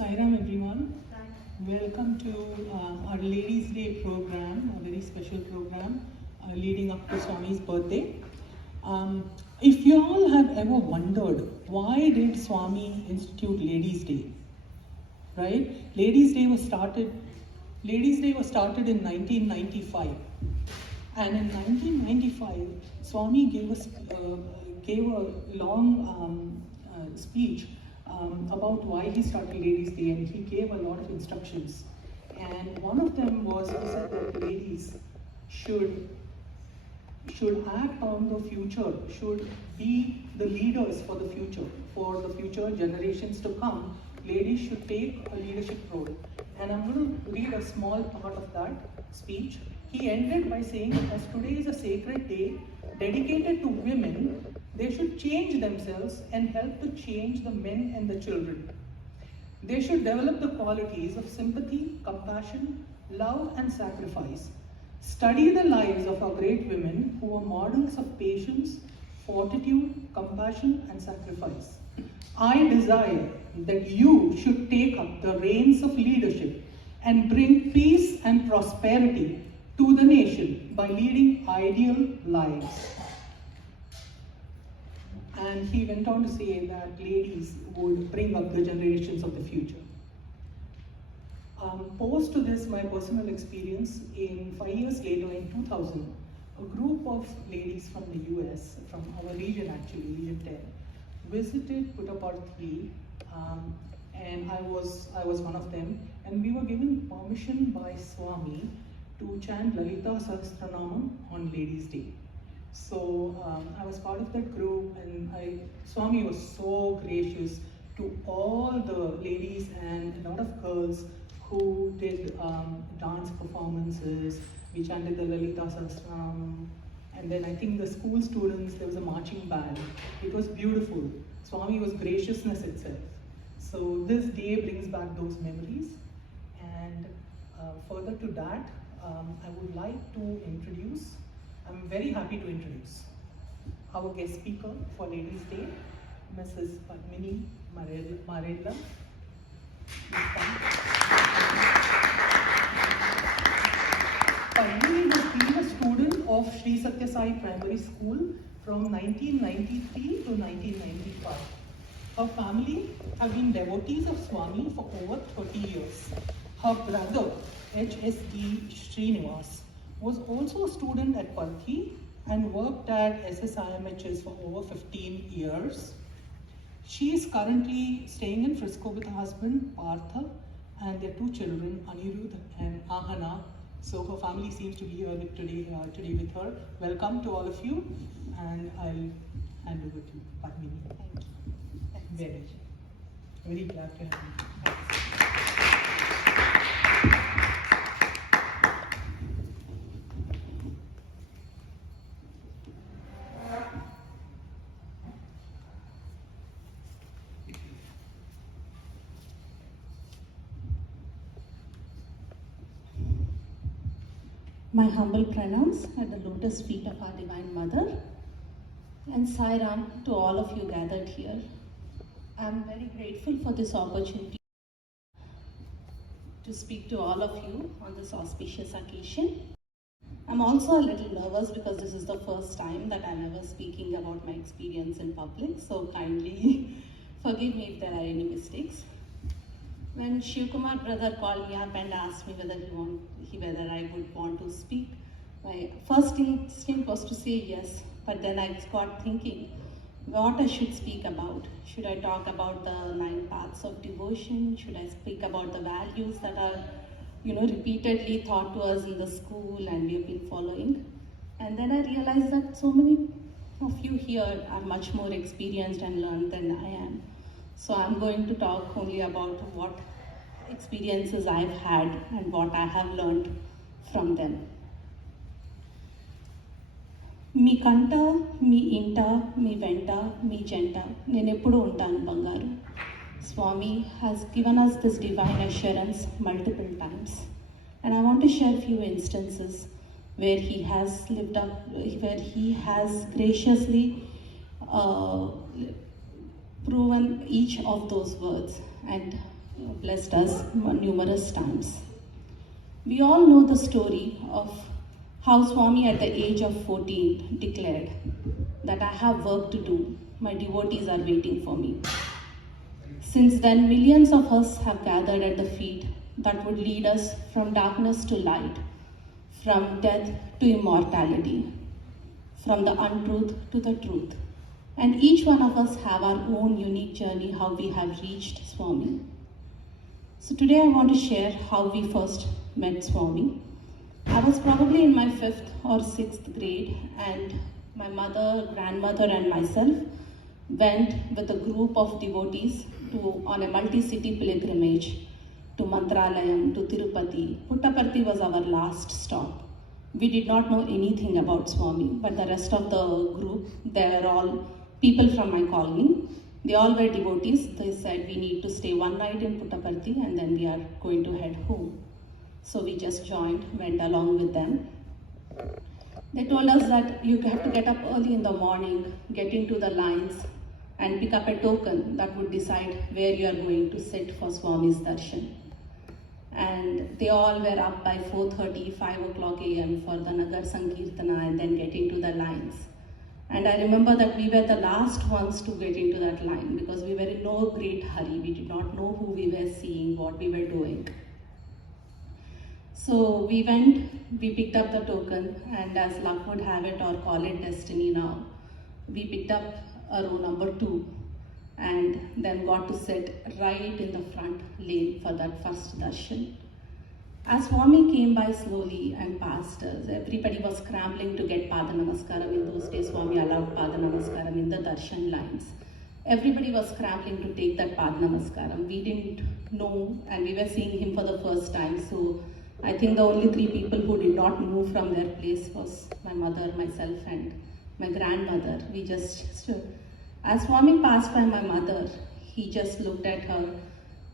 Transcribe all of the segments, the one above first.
Sairam everyone. Welcome to our Ladies' Day program, a very special program leading up to Swami's birthday. If you all have ever wondered why did Swami institute Ladies' Day, right? Ladies' Day was started in 1995, and in 1995, Swami gave a long speech about why he started Ladies' Day, and he gave a lot of instructions. And one of them was he said that ladies should act on the future, should be the leaders for the future generations to come. Ladies should take a leadership role. And I'm going to read a small part of that speech. He ended by saying, as today is a sacred day dedicated to women, they should change themselves and help to change the men and the children. They should develop the qualities of sympathy, compassion, love, and sacrifice. Study the lives of our great women who are models of patience, fortitude, compassion, and sacrifice. I desire that you should take up the reins of leadership and bring peace and prosperity to the nation by leading ideal lives. And he went on to say that ladies would bring up the generations of the future. Post to this, my personal experience, in 5 years later, in 2000, a group of ladies from the US, from our region actually, Region 10, visited Puttaparthi, and I was one of them, and we were given permission by Swami to chant Lalita Sahasranamam on Ladies' Day. So I was part of that group, and Swami was so gracious to all the ladies and a lot of girls who did dance performances. We chanted the Lalita Sahasranamam, and then I think the school students, there was a marching band. It was beautiful. Swami was graciousness itself. So this day brings back those memories. And further to that, I would like to introduce, I'm very happy to introduce our guest speaker for Ladies' Day, Mrs. Padmini Marella. Padmini has been a student of Sri Sathya Sai Primary School from 1993 to 1995. Her family have been devotees of Swami for over 30 years. Her brother, H.S.D. Srinivas, was also a student at Parthi and worked at SSIMHS for over 15 years. She is currently staying in Frisco with her husband, Partha, and their two children, Anirudh and Ahana. So her family seems to be here today with her. Welcome to all of you, and I'll hand over to Padmini. Thank you. Very glad to have you. My humble pronouns at the lotus feet of our Divine Mother, and Sairam to all of you gathered here. I'm very grateful for this opportunity to speak to all of you on this auspicious occasion. I'm also a little nervous because this is the first time that I'm ever speaking about my experience in public, so kindly forgive me if there are any mistakes. When Shiv Kumar brother called me up and asked me whether I would want to speak, my first instinct was to say yes, but then I got thinking what I should speak about. Should I talk about the 9 paths of devotion? Should I speak about the values that are, repeatedly taught to us in the school and we've been following? And then I realized that so many of you here are much more experienced and learned than I am. So I'm going to talk only about what experiences I've had and what I have learned from them. మీ కంట మీ ఇంట మీ వెంట మీ జంట నేను ఎప్పుడూ ఉంటాను బంగారు. Swami has given us this divine assurance multiple times, and I want to share a few instances where he has lived up, where he has graciously proven each of those words, and blessed us numerous times. We all know the story of how Swami at the age of 14 declared that I have work to do, my devotees are waiting for me. Since then, millions of us have gathered at the feet that would lead us from darkness to light, from death to immortality, from the untruth to the truth. And each one of us have our own unique journey how we have reached Swami. So today I want to share how we first met Swami. I was probably in my 5th or 6th grade, and my mother, grandmother and myself went with a group of devotees on a multi-city pilgrimage to Mantralayam, to Tirupati. Puttaparthi was our last stop. We did not know anything about Swami, but the rest of the group, they were all people from my colony. They all were devotees. They said we need to stay one night in Puttaparthi and then we are going to head home. So we just joined, went along with them. They told us that you have to get up early in the morning, get into the lines and pick up a token that would decide where you are going to sit for Swami's darshan. And they all were up by 4:30, 5 o'clock a.m. for the Nagar Sankirtana and then get into the lines. And I remember that we were the last ones to get into that line because we were in no great hurry. We did not know who we were seeing, what we were doing. So we went, we picked up the token, and as luck would have it, or call it destiny now, we picked up a row number 2 and then got to sit right in the front lane for that first darshan. As Swami came by slowly and passed us, everybody was scrambling to get Pada Namaskaram. In those days, Swami allowed Pada Namaskaram in the darshan lines. Everybody was scrambling to take that Pada Namaskaram. We didn't know, and we were seeing him for the first time. So I think the only 3 people who did not move from their place was my mother, myself, and my grandmother. We just stood. As Swami passed by my mother, he just looked at her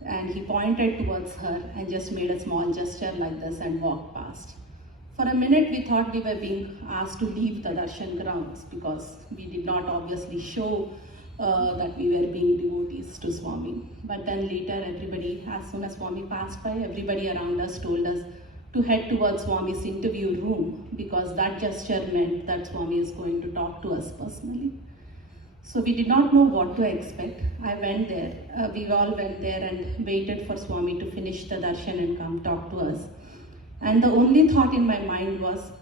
and he pointed towards her and just made a small gesture like this and walked past. For a minute we thought we were being asked to leave the darshan grounds because we did not obviously show that we were being devotees to Swami. But then later everybody, as soon as Swami passed by, everybody around us told us to head towards Swami's interview room because that gesture meant that Swami is going to talk to us personally. So we did not know what to expect. I went there, we all went there and waited for Swami to finish the darshan and come talk to us. And the only thought in my mind was,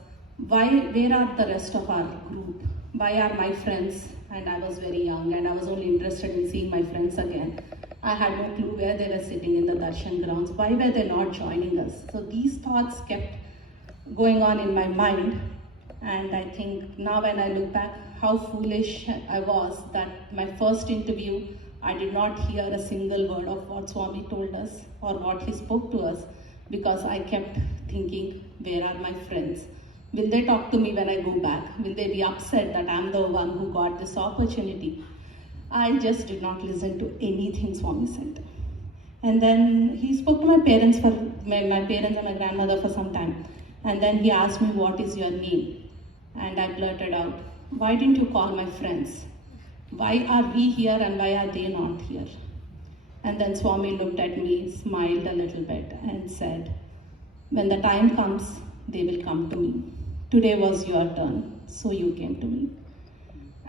where are the rest of our group? Why are my friends? And I was very young and I was only interested in seeing my friends again. I had no clue where they were sitting in the darshan grounds. Why were they not joining us? So these thoughts kept going on in my mind. And I think now when I look back, how foolish I was that my first interview, I did not hear a single word of what Swami told us or what he spoke to us because I kept thinking, where are my friends? Will they talk to me when I go back? Will they be upset that I'm the one who got this opportunity? I just did not listen to anything Swami said. And then he spoke to my parents and my grandmother for some time. And then he asked me, what is your name? And I blurted out, why didn't you call my friends? Why are we here and why are they not here? And then Swami looked at me, smiled a little bit and said, when the time comes, they will come to me. Today was your turn, so you came to me.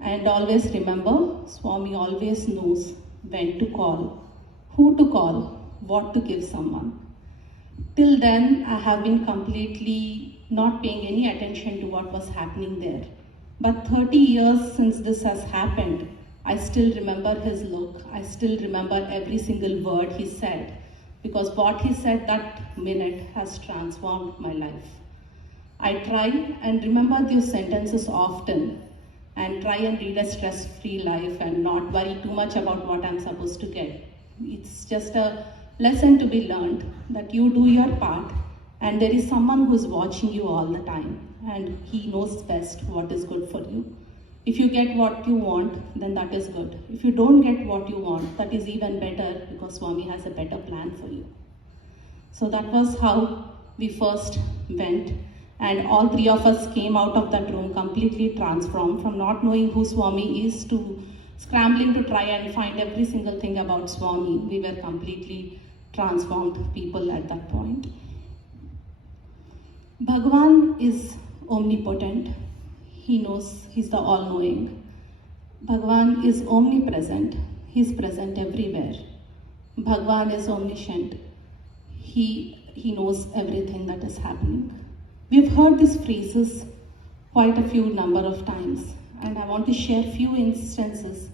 And always remember, Swami always knows when to call, who to call, what to give someone. Till then, I have been completely not paying any attention to what was happening there. But 30 years since this has happened, I still remember his look. I still remember every single word he said, because what he said that minute has transformed my life. I try and remember these sentences often and try and lead a stress-free life and not worry too much about what I'm supposed to get. It's just a lesson to be learned that you do your part and there is someone who's watching you all the time and he knows best what is good for you. If you get what you want, then that is good. If you don't get what you want, that is even better because Swami has a better plan for you. So that was how we first went, and all 3 of us came out of that room completely transformed, from not knowing who Swami is to scrambling to try and find every single thing about Swami. We were completely transformed people at that point. Bhagwan is omnipotent. He knows, he's the all-knowing. Bhagwan is omnipresent. He's present everywhere. Bhagwan is omniscient. He knows everything that is happening. We've heard these phrases quite a few number of times, and I want to share few instances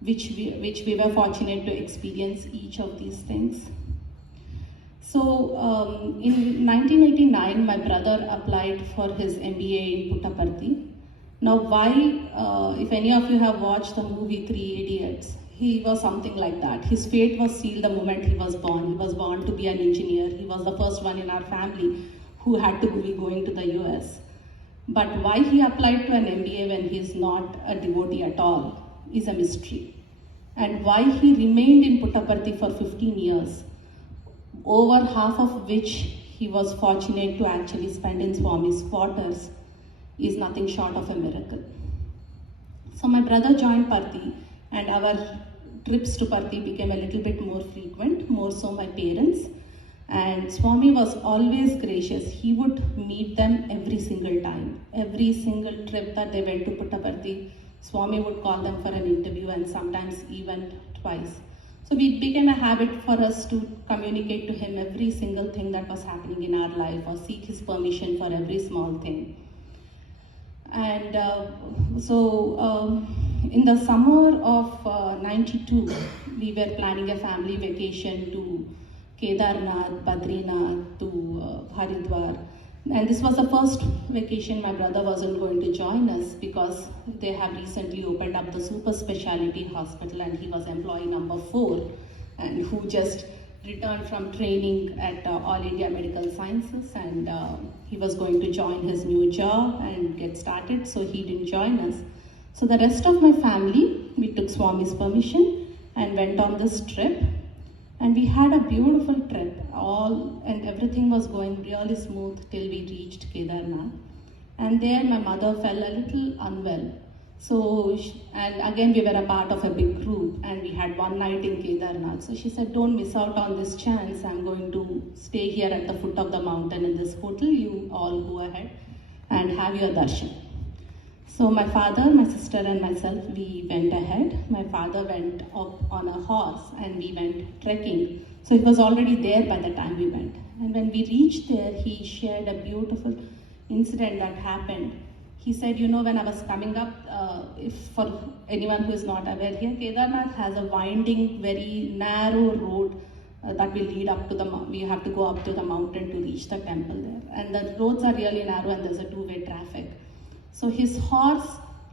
which we were fortunate to experience each of these things. So in 1989, my brother applied for his MBA in Puttaparthi. Now why, if any of you have watched the movie Three Idiots, he was something like that. His fate was sealed the moment he was born. He was born to be an engineer. He was the first one in our family who had to be going to the US. But why he applied to an MBA when he is not a devotee at all is a mystery. And why he remained in Puttaparthi for 15 years, over half of which he was fortunate to actually spend in Swami's quarters, is nothing short of a miracle. So my brother joined Parthi, and our trips to Parthi became a little bit more frequent, more so my parents. And Swami was always gracious. He would meet them every single time. Every single trip that they went to Puttaparthi, Swami would call them for an interview, and sometimes even twice. So it became a habit for us to communicate to him every single thing that was happening in our life, or seek his permission for every small thing. And in the summer of 92, we were planning a family vacation to Kedarnath, Badrinath, to Haridwar. And this was the first vacation my brother wasn't going to join us, because they have recently opened up the super specialty hospital, and he was employee number 4, and who just returned from training at All India Medical Sciences, and he was going to join his new job and get started, so he didn't join us. So the rest of my family, we took Swami's permission and went on this trip. And we had a beautiful trip, and everything was going really smooth till we reached Kedarnath. And there my mother fell a little unwell. So, and again we were a part of a big group, and we had one night in Kedarnath. So she said, don't miss out on this chance. I'm going to stay here at the foot of the mountain in this hotel. You all go ahead and have your darshan. So my father, my sister and myself, we went ahead. My father went up on a horse and we went trekking. So he was already there by the time we went. And when we reached there, he shared a beautiful incident that happened. He said, when I was coming up, if for anyone who is not aware here, Kedarnath has a winding, very narrow road that will lead up to we have to go up to the mountain to reach the temple there. And the roads are really narrow, and there's a two-way traffic. So his horse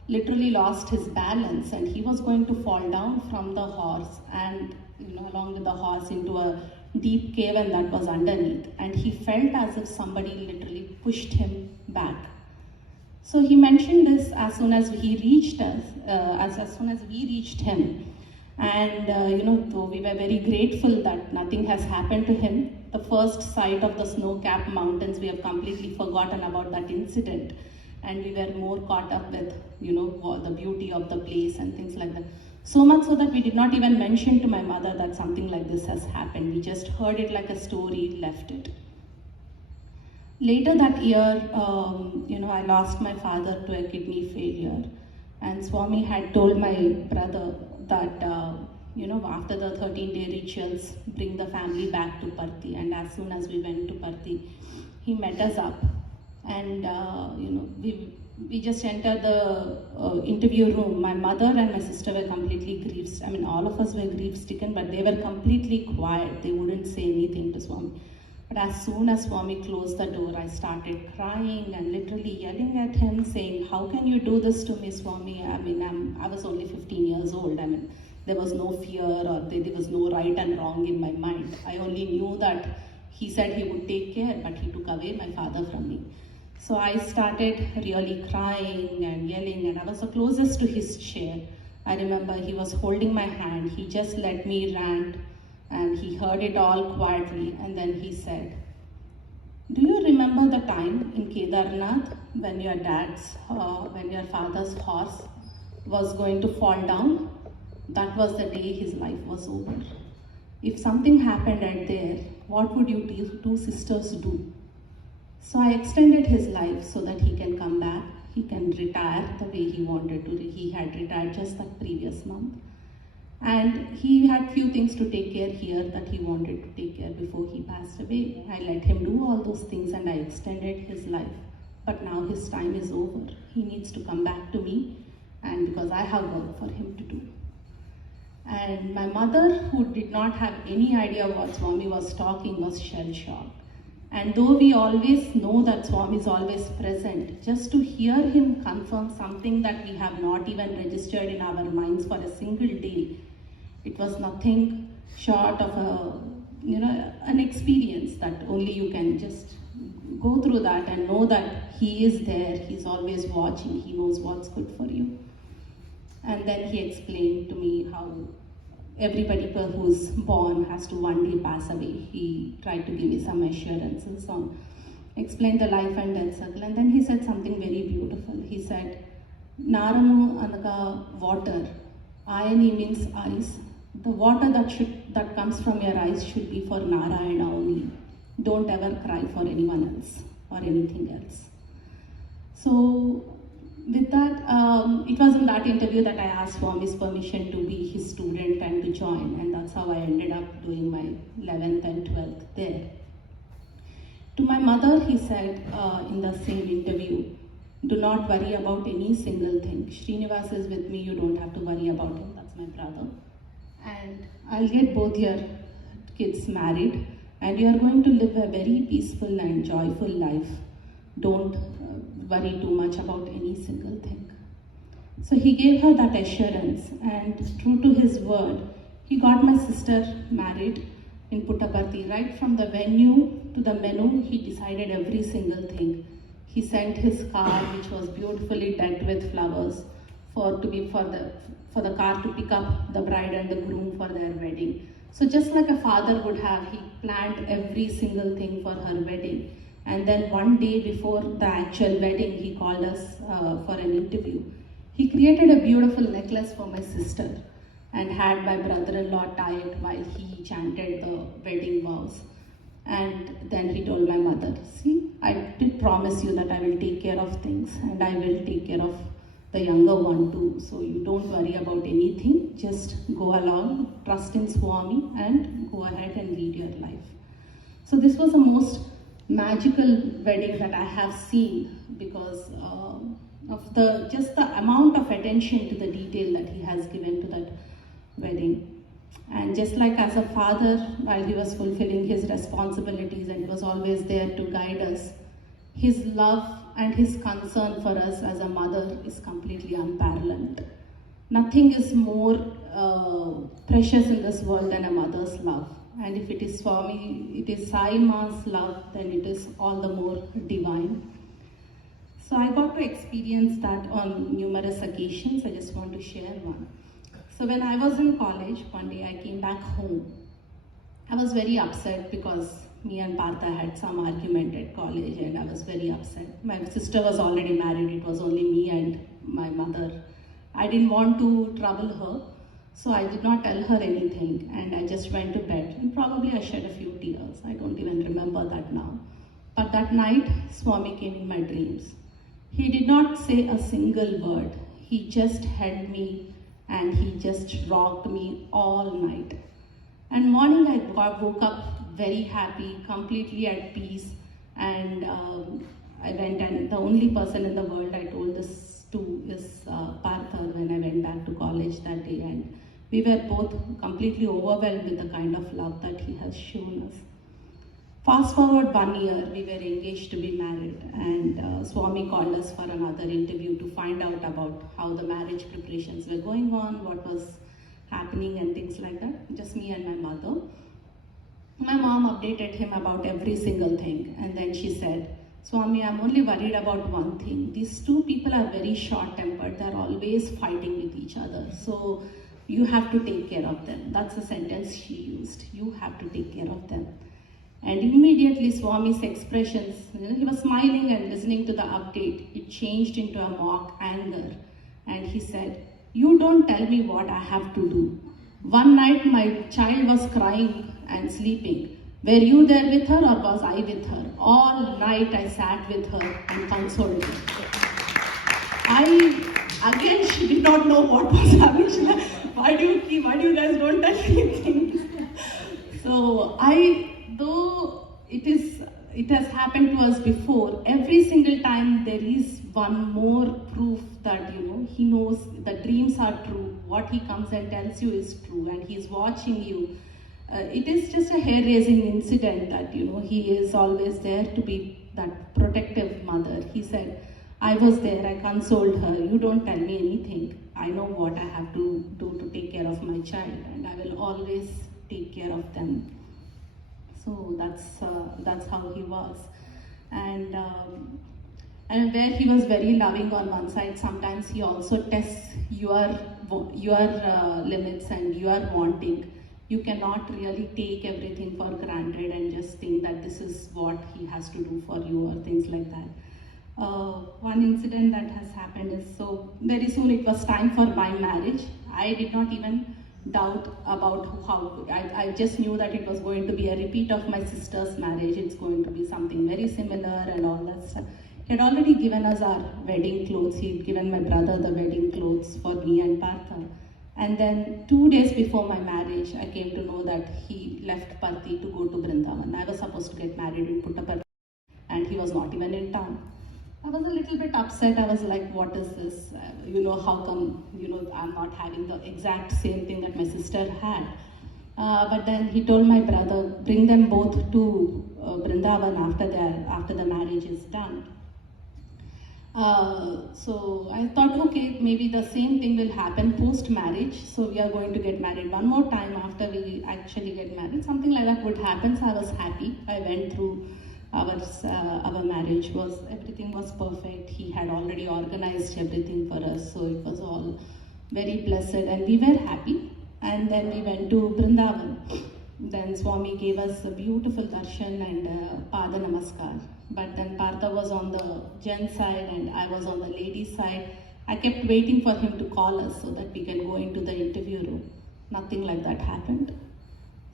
literally lost his balance, and he was going to fall down from the horse and along with the horse into a deep cave, and that was underneath. And he felt as if somebody literally pushed him back. So he mentioned this as soon as he reached us, as soon as we reached him. And though we were very grateful that nothing has happened to him, the first sight of the snow-capped mountains, we have completely forgotten about that incident. And we were more caught up with, the beauty of the place and things like that. So much so that we did not even mention to my mother that something like this has happened. We just heard it like a story, left it. Later that year, I lost my father to a kidney failure. And Swami had told my brother that, after the 13-day rituals, bring the family back to Parthi. And as soon as we went to Parthi, he met us up. And we just entered the interview room. My mother and my sister were completely grief. All of us were grief-stricken, but they were completely quiet. They wouldn't say anything to Swami. But as soon as Swami closed the door, I started crying and literally yelling at him, saying, "How can you do this to me, Swami? I was only 15 years old. There was no fear, or there was no right and wrong in my mind. I only knew that he said he would take care, but he took away my father from me." So I started really crying and yelling, and I was the closest to his chair. I remember he was holding my hand. He just let me rant, and he heard it all quietly, and then he said, "Do you remember the time in Kedarnath when your father's horse was going to fall down? That was the day his life was over." If something happened at there, what would you two sisters do? So I extended his life so that he can come back, he can retire the way he wanted to. He had retired just that previous month. And he had few things to take care here that he wanted to take care before he passed away. I let him do all those things and I extended his life. But now his time is over. He needs to come back to me, and because I have work for him to do. And my mother, who did not have any idea what Swami was talking, was shell-shocked. And though we always know that Swami is always present, just to hear him confirm something that we have not even registered in our minds for a single day, it was nothing short of an experience that only you can just go through that and know that he is there, he's always watching, he knows what's good for you. And then he explained to me how everybody who's born has to one day pass away. He tried to give me some assurances on, explained the life and death circle, and then he said something very beautiful. He said, Naranu anaga water, ayani means eyes. The water that comes from your eyes should be for Narayana only. Don't ever cry for anyone else or anything else. So with that, it was in that interview that I asked Swami's permission to be his student and to join, and that's how I ended up doing my 11th and 12th there. To my mother, he said in the same interview, do not worry about any single thing. Srinivas is with me, you don't have to worry about him, that's my brother. And I'll get both your kids married, and you are going to live a very peaceful and joyful life. Don't worry too much about any single thing. So he gave her that assurance, and true to his word, he got my sister married in Puttaparthi. Right from the venue to the menu, he decided every single thing. He sent his car, which was beautifully decked with flowers, for the car to pick up the bride and the groom for their wedding. So just like a father would have, he planned every single thing for her wedding. And then one day before the actual wedding, he called us for an interview. He created a beautiful necklace for my sister and had my brother-in-law tie it while he chanted the wedding vows. And then he told my mother, see, I did promise you that I will take care of things, and I will take care of the younger one too. So you don't worry about anything, just go along, trust in Swami, and go ahead and lead your life. So this was the most magical wedding that I have seen, because of just the amount of attention to the detail that he has given to that wedding. And just like as a father, while he was fulfilling his responsibilities and was always there to guide us, his love and his concern for us as a mother is completely unparalleled. Nothing is more precious in this world than a mother's love. And if it is Swami, it is Sai Ma's love, then it is all the more divine. So I got to experience that on numerous occasions. I just want to share one. So when I was in college, one day I came back home. I was very upset because me and Partha had some argument at college, and I was very upset. My sister was already married, it was only me and my mother. I didn't want to trouble her, so I did not tell her anything, and I just went to bed, and probably I shed a few tears. I don't even remember that now. But that night, Swami came in my dreams. He did not say a single word. He just held me and he just rocked me all night. And morning I woke up very happy, completely at peace, and I went, and the only person in the world I told this to is Partha when I went back to college that day, and we were both completely overwhelmed with the kind of love that he has shown us. Fast forward 1 year, we were engaged to be married, and Swami called us for another interview to find out about how the marriage preparations were going on, what was happening and things like that, just me and my mother. My mom updated him about every single thing, and then she said, Swami, I'm only worried about one thing. These two people are very short-tempered, they're always fighting with each other, so you have to take care of them. That's the sentence she used, you have to take care of them. And immediately Swami's expressions, he was smiling and listening to the update, it changed into a mock anger. And he said, you don't tell me what I have to do. One night my child was crying and sleeping. Were you there with her or was I with her? All night I sat with her and consoled her. Again, she did not know what was happening. She was like, why do you guys don't tell me things? So though it has happened to us before, every single time there is one more proof that, he knows the dreams are true. What he comes and tells you is true, and he's watching you. It is just a hair-raising incident that, he is always there to be that protective mother. He said, I was there, I consoled her, you don't tell me anything. I know what I have to do to take care of my child, and I will always take care of them. So that's how he was. And where he was very loving on one side, sometimes he also tests your limits and your wanting. You cannot really take everything for granted and just think that this is what he has to do for you or things like that. One incident that has happened is, so very soon it was time for my marriage. I did not even doubt about how, I just knew that it was going to be a repeat of my sister's marriage. It's going to be something very similar and all that stuff. He had already given us our wedding clothes. He had given my brother the wedding clothes for me and Partha. And then 2 days before my marriage, I came to know that he left Parthi to go to Vrindavan. I was supposed to get married in Puttaparthi, and he was not even in town. I was a little bit upset. I was like, what is this? How come, I'm not having the exact same thing that my sister had. But then he told my brother, bring them both to Vrindavan after the marriage is done. So I thought, okay, maybe the same thing will happen post-marriage. So we are going to get married one more time after we actually get married. Something like that would happen. So I was happy. I went through our marriage, everything was perfect. He had already organized everything for us, so it was all very blessed, and we were happy. And then we went to Vrindavan. Then Swami gave us a beautiful darshan and Pada Namaskar. But then Partha was on the gent side and I was on the ladies side. I kept waiting for him to call us so that we can go into the interview room. Nothing like that happened.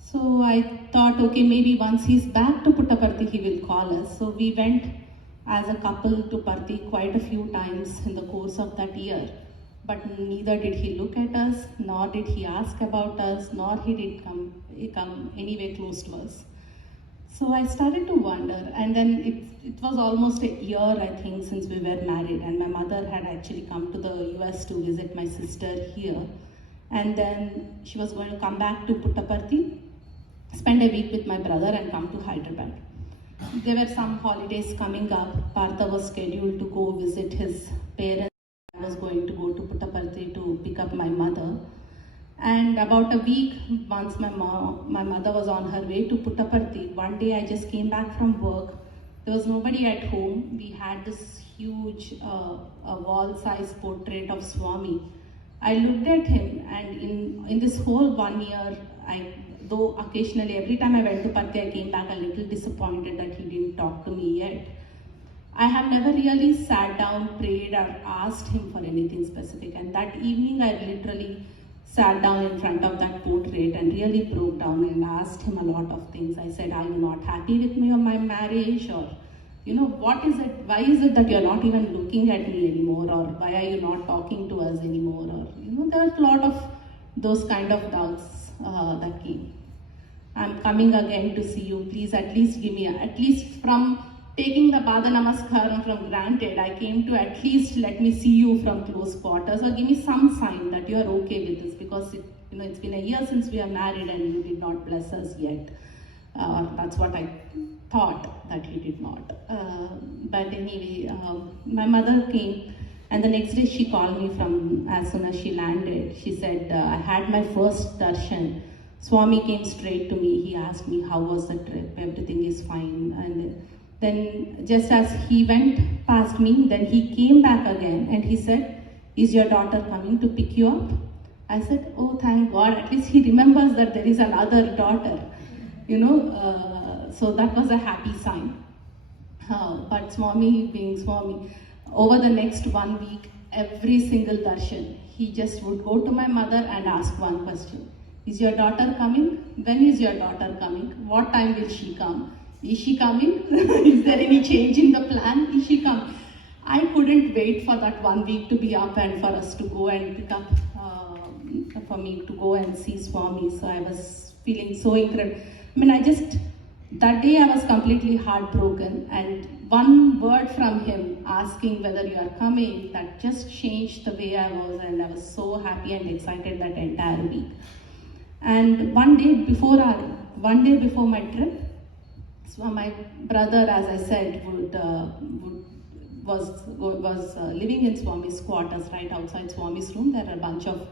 So I thought, okay, maybe once he's back to Puttaparthi, he will call us. So we went as a couple to Parthi quite a few times in the course of that year. But neither did he look at us, nor did he ask about us, nor he did come anywhere close to us. So I started to wonder, and then it was almost a year, I think, since we were married, and my mother had actually come to the US to visit my sister here. And then she was going to come back to Puttaparthi, spend a week with my brother and come to Hyderabad. There were some holidays coming up. Partha was scheduled to go visit his parents. I was going to go to Puttaparthi to pick up my mother. And about a week, once my mother was on her way to Puttaparthi, one day I just came back from work. There was nobody at home. We had this huge wall-sized portrait of Swami. I looked at him, and in this whole 1 year, though occasionally every time I went to Parthi, I came back a little disappointed that he didn't talk to me yet. I have never really sat down, prayed, or asked him for anything specific. And that evening, I literally sat down in front of that portrait and really broke down and asked him a lot of things. I said, are you not happy with me or my marriage? Or, what is it? Why is it that you're not even looking at me anymore? Or why are you not talking to us anymore? Or, there are a lot of those kind of doubts that came. I'm coming again to see you. Please at least give me, at least from taking the Pada Namaskaram from granted, I came to at least let me see you from close quarters, or give me some sign that you are okay with this, because it's been a year since we are married and you did not bless us yet. That's what I thought, that he did not. But anyway, my mother came, and the next day she called me from, as soon as she landed, she said, I had my first darshan. Swami came straight to me. He asked me, how was the trip? Everything is fine. And then just as he went past me, then he came back again and he said, is your daughter coming to pick you up? I said, oh, thank God, at least he remembers that there is another daughter, so that was a happy sign. But Swami being Swami, over the next 1 week, every single darshan, he just would go to my mother and ask one question. Is your daughter coming? When is your daughter coming? What time will she come? Is she coming? Is there any change in the plan? Is she coming? I couldn't wait for that 1 week to be up and for us to go and pick up, for me to go and see Swami. So I was feeling so incredible. I mean, that day I was completely heartbroken, and one word from him asking whether you are coming, that just changed the way I was, and I was so happy and excited that entire week. And one day before my trip, so my brother, as I said, was living in Swami's quarters right outside Swami's room. There are a bunch of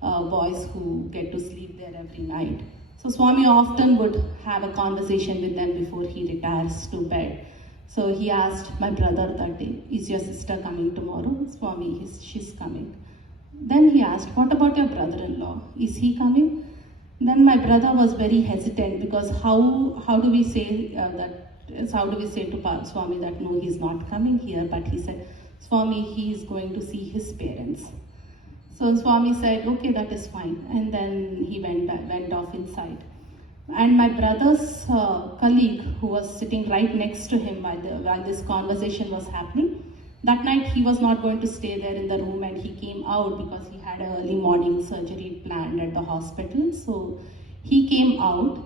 boys who get to sleep there every night. So Swami often would have a conversation with them before he retires to bed. So he asked my brother that day, is your sister coming tomorrow? Swami, she's coming. Then he asked, what about your brother-in-law? Is he coming? Then my brother was very hesitant, because how do we say how do we say to Swami that no, he's not coming here? But he said, Swami, he is going to see his parents. So Swami said, okay, that is fine. And then he went off inside. And my brother's colleague, who was sitting right next to him while this conversation was happening, that night he was not going to stay there in the room, and he came out because he had an early morning surgery planned at the hospital. So he came out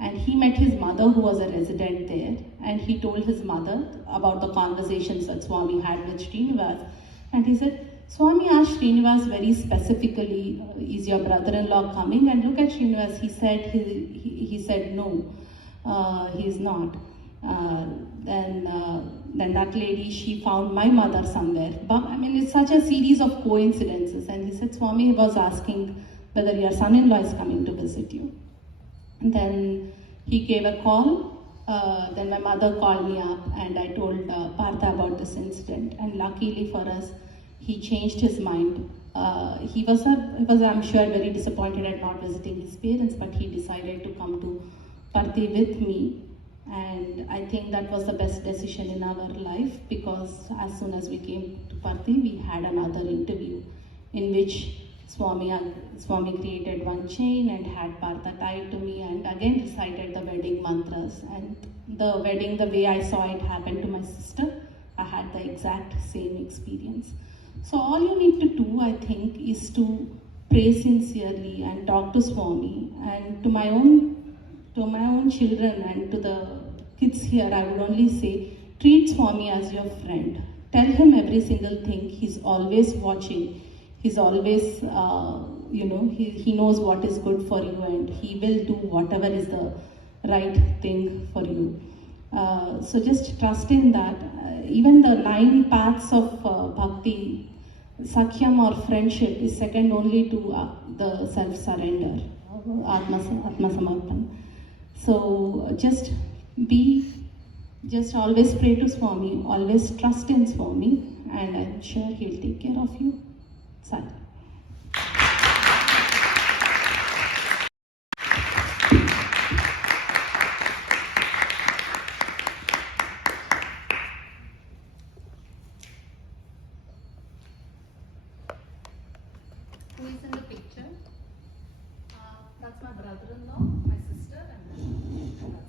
and he met his mother, who was a resident there, and he told his mother about the conversations that Swami had with Srinivas. And he said, Swami asked Srinivas very specifically, is your brother-in-law coming? And look at Srinivas, he said no, he is not. Then that lady, she found my mother somewhere. But I mean, it's such a series of coincidences. And he said, Swami was asking whether your son-in-law is coming to visit you. And then he gave a call. Then my mother called me up, and I told Partha about this incident. And luckily for us, he changed his mind. He was, I'm sure, very disappointed at not visiting his parents, but he decided to come to Parthi with me. And I think that was the best decision in our life, because as soon as we came to Parthi, we had another interview in which Swami created one chain and had Partha tied to me, and again recited the wedding mantras. And the wedding, the way I saw it happen to my sister, I had the exact same experience. So all you need to do, I think, is to pray sincerely and talk to Swami. And to my own children and to the kids here, I would only say, treat Swami as your friend. Tell him every single thing. He's always watching. He's always, he knows what is good for you, and he will do whatever is the right thing for you. So just trust in that. Even the 9 paths of bhakti, Sakhyam or friendship, is second only to the self-surrender, Atma Samarpan. So just always pray to Swami, always trust in Swami, and I'm sure he'll take care of you. Sathya. Who is in the picture? That's my brother-in-law, my sister, and that's